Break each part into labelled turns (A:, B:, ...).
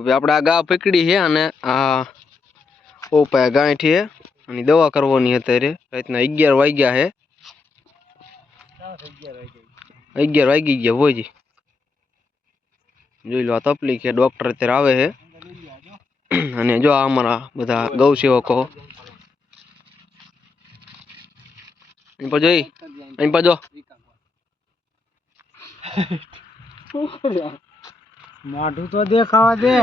A: હવે આપણે આ ગા પકડી છે અને આ ઓપાય ગાંઠી છે અને દવા કરવાની અત્યારે. રાતના અગિયાર વાગ્યા છે. અગિયાર વાગી ગયા હોય જોઈ લો આ તકલીફ છે ડોક્ટર અત્યારે આવે છે. અને જો અમારા બધા ગૌ સેવકો. અહીં પર જોઈ, અહીં પર જો.
B: માઢું તો દેખાવા દે.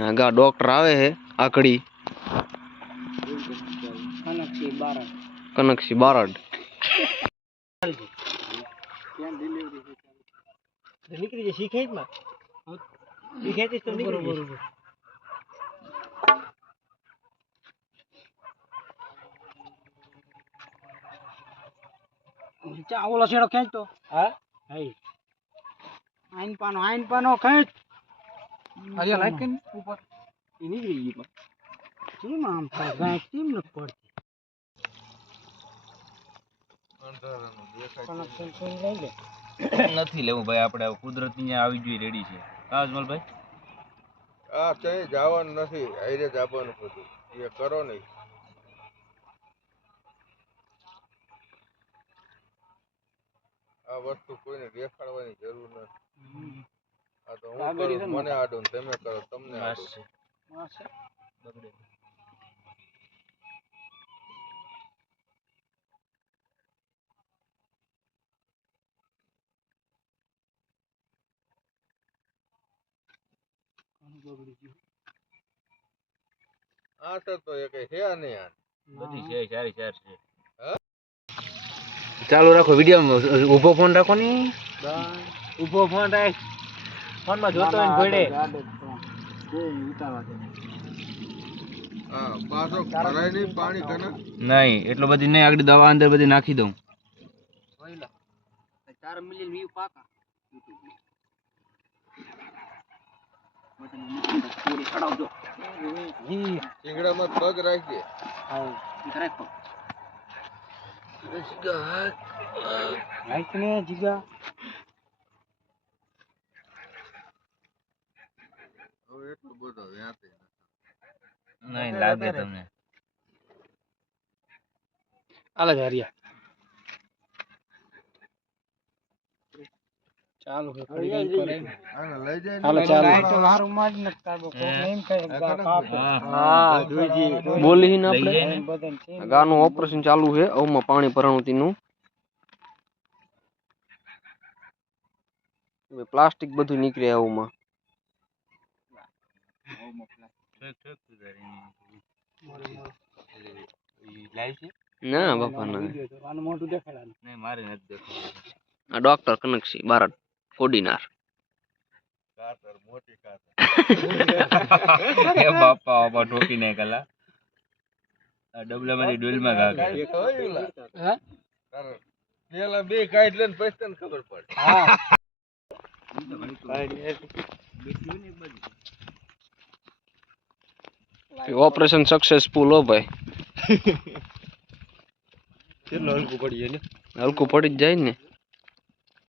A: આ ગા ડોક્ટર આવે હે આકડી.
B: કનકસી બારડ.
A: કનકસી બારડ.
B: નીકળી જાય શીખે જ માં શીખે જ તો ચા ઓલો છેડો ખેંચતો. તો હા. હઈ આઈન પાનો આઈન પાનો ખેંચ અરે લાઈક ઉપર? એ નીકળી ગઈ પણ. કેમ આમ થાય? કેમ ન પડતી?
C: નથી લેવું ભાઈ આપણે કુદરતની આવી જોઈએ રેડી છે. હા ભાઈ
D: આ કઈ જવાનું નથી. હાઈરે જવાનું બધું. એ કરો નહીં. આ વસ્તુ કોઈને દેખાડવાની જરૂર નથી. આ તો હું કરું
B: ને?
D: મને આડું ને તમે કરો તમને આ તો એક હે. ને
C: બધી છે સારી સાર છે.
A: ચાલુ રાખો વીડિયો ઊભો ફોન રાખો ને.
B: ઊભો ફોન રાખ. ફોનમાં જોતો હોય ભેડે.
D: હા નહીં પાણી
C: એટલો બધી નહીં આગળ દવા અંદર બધી નાખી દઉં.
B: ચાર મિલિયન વ્યૂ પાકા.
D: ચીંગડામાં પગ રાખજે.
B: ને જીગા
D: હવે એટલું બધો વ્યાતે
C: નહીં લાગે તમને
B: આલે ચાલુ છે ફરી ગઈ કરે
D: આને લઈ જાય
B: હાલો
D: ને
B: ચાલુ હારું માર ન કાબો
C: હે.
B: એમ કહે ગા કાપે
C: હા.
B: હા જોઈજી
A: બોલી ને
C: લઈ
A: આપણે
C: જાય ને.
B: બદન છે
A: ગાનું ઓપરેશન ચાલુ છે આવમાં પાણી ભરાણું તેનું પ્લાસ્ટિક બધું નીકળે આવમાં
C: ઠીક, ઠીક, સુધારી. ઈ લાઈવ છે
A: ના બાપા ના.
B: આનું મોઢું દેખાડાનું
C: નહીં મારે નથી દેખાતું
A: આ ડોક્ટર કનકસી બારડ.
C: એ બાપા બાપા ઠોકી નહીં કલા આ ડબલામાંથી ડોલમાં ઘા કરે.
D: એક હોય ઓલા.
B: હે?
D: તારે પેલા બે કાઢ લે પછી ખબર પડે.
B: હા.
A: ઓપરેશન સક્સેસફુલ હો ભાઈ.
B: કેટલો હલકું પડી જાય ને?
A: હલકું પડી જ જાય ને.